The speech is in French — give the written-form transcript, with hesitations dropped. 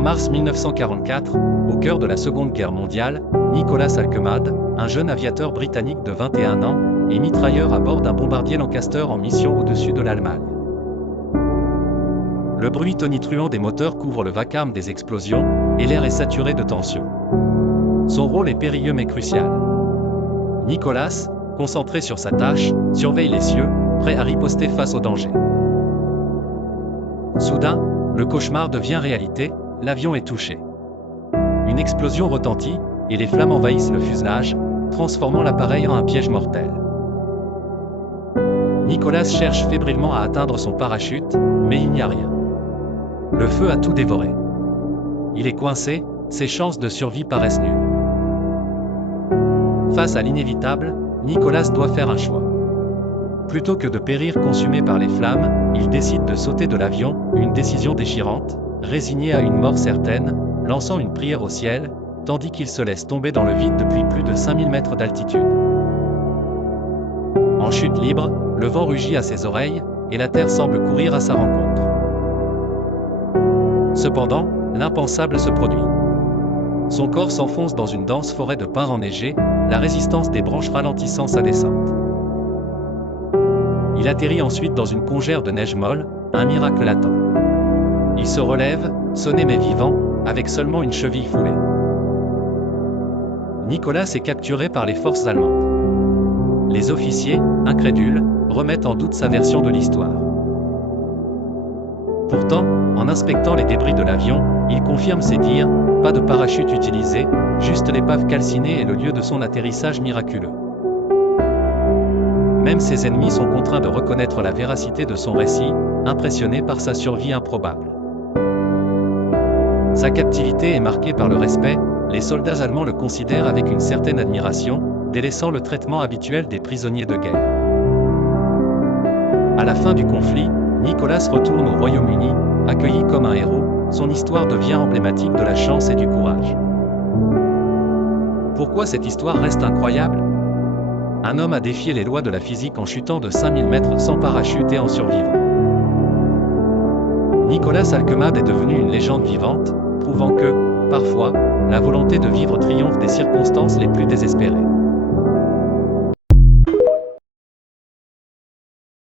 mars 1944, au cœur de la Seconde Guerre mondiale, Nicholas Alkemade, un jeune aviateur britannique de 21 ans, est mitrailleur à bord d'un bombardier Lancaster en mission au-dessus de l'Allemagne. Le bruit tonitruant des moteurs couvre le vacarme des explosions, et l'air est saturé de tension. Son rôle est périlleux mais crucial. Nicholas, concentré sur sa tâche, surveille les cieux, prêt à riposter face au danger. Soudain, le cauchemar devient réalité, l'avion est touché. Une explosion retentit, et les flammes envahissent le fuselage, transformant l'appareil en un piège mortel. Nicholas cherche fébrilement à atteindre son parachute, mais il n'y a rien. Le feu a tout dévoré. Il est coincé, ses chances de survie paraissent nulles. Face à l'inévitable, Nicholas doit faire un choix. Plutôt que de périr consumé par les flammes, il décide de sauter de l'avion, une décision déchirante, résigné à une mort certaine, lançant une prière au ciel, tandis qu'il se laisse tomber dans le vide depuis plus de 5000 mètres d'altitude. En chute libre, le vent rugit à ses oreilles, et la terre semble courir à sa rencontre. Cependant, l'impensable se produit. Son corps s'enfonce dans une dense forêt de pins enneigés, la résistance des branches ralentissant sa descente. Il atterrit ensuite dans une congère de neige molle, un miracle latent. Il se relève, sonné mais vivant, avec seulement une cheville foulée. Nicholas est capturé par les forces allemandes. Les officiers, incrédules, remettent en doute sa version de l'histoire. Pourtant, en inspectant les débris de l'avion, il confirme ses dires, pas de parachute utilisé, juste l'épave calcinée et le lieu de son atterrissage miraculeux. Même ses ennemis sont contraints de reconnaître la véracité de son récit, impressionnés par sa survie improbable. Sa captivité est marquée par le respect, les soldats allemands le considèrent avec une certaine admiration, délaissant le traitement habituel des prisonniers de guerre. À la fin du conflit, Nicholas retourne au Royaume-Uni, accueilli comme un héros, son histoire devient emblématique de la chance et du courage. Pourquoi cette histoire reste incroyable ? Un homme a défié les lois de la physique en chutant de 5000 mètres sans parachute et en survivant. Nicholas Alkemade est devenu une légende vivante, prouvant que, parfois, la volonté de vivre triomphe des circonstances les plus désespérées.